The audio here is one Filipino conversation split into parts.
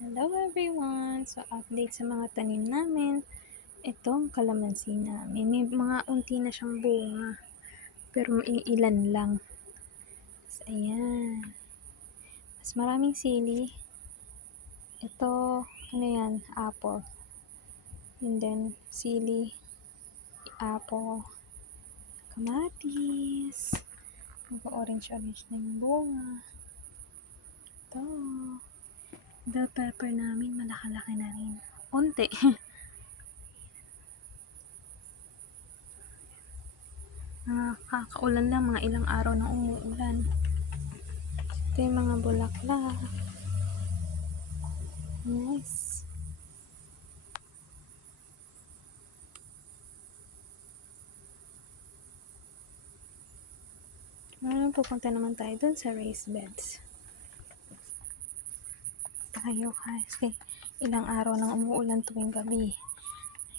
Hello everyone! So, update sa mga tanim namin. Ito ang kalamansi namin. May mga unti na siyang bunga. Pero ilan lang. So, ayan. Mas maraming sili. Ito, ano yan? Apple. And then, sili, apple, kamatis. Mag-orange-orange na yung bunga. Ito. Bell pepper namin, malaki-laki na rin. Unti. Kakaulan lang, mga ilang araw na umuulan. Ito yung mga bulaklak. Nice. Ngayon pupunta naman tayo dun sa raised beds. Tayo kasi ilang araw nang umuulan tuwing gabi.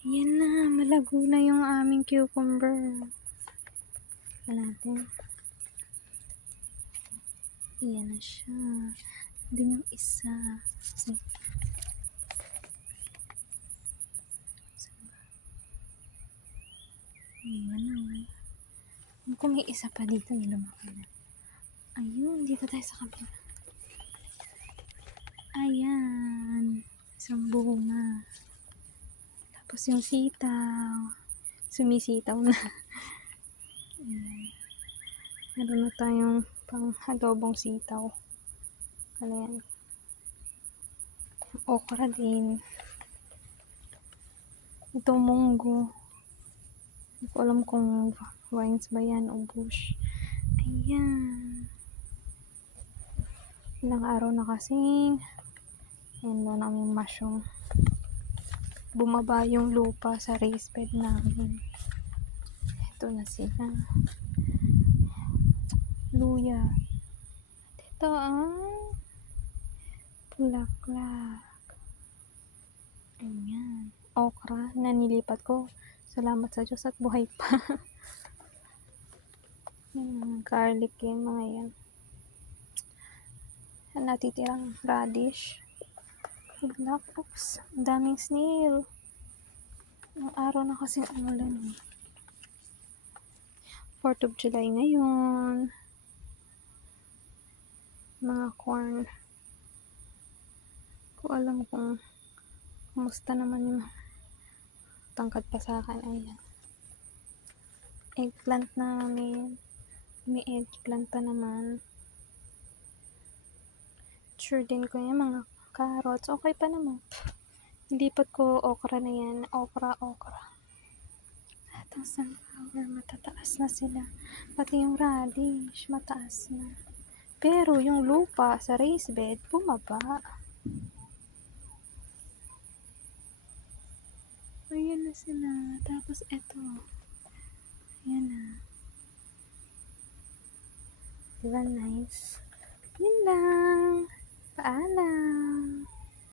Ayan na, malago na yung aming cucumber. Ito natin. Ayan na siya. Doon yung isa. Ayan naman. Kung may isa pa dito, lumaki na. Ayun, dito tayo sa kabila. Ayan. Isang bunga. Tapos yung sitaw. Sumisitaw na. Ayan. Meron na tayong pang-adobong sitaw. Ano yan? Okra din. Ito munggo. Hindi ko alam kung vines ba yan o bush. Ayan. Ilang araw na kasing ayan na namin mushroom. Bumaba yung lupa sa raised bed namin. Ito na sila. Luya. At ito ang bulaklak. Ayan. Okra na nilipat ko. Salamat sa Diyos at buhay pa. Garlic yung mga yan. Natitirang radish. Black oops. Daming snail. Ang araw na kasing umulan. 4th of July ngayon. Mga corn. Ko alam kung kumusta naman yung tangkad pa sa akin. Ayan. Eggplant namin. May eggplant pa naman. Sure din ko yung mga carrots. Okay pa naman. Lipat ko okra na yan. Okra. At ang sunflower, matataas na sila. Pati yung radish, mataas na. Pero yung lupa sa raised bed, bumaba. Ayan na sila. Tapos eto. Ayan na. Diba nice? Yun lang. Paalam.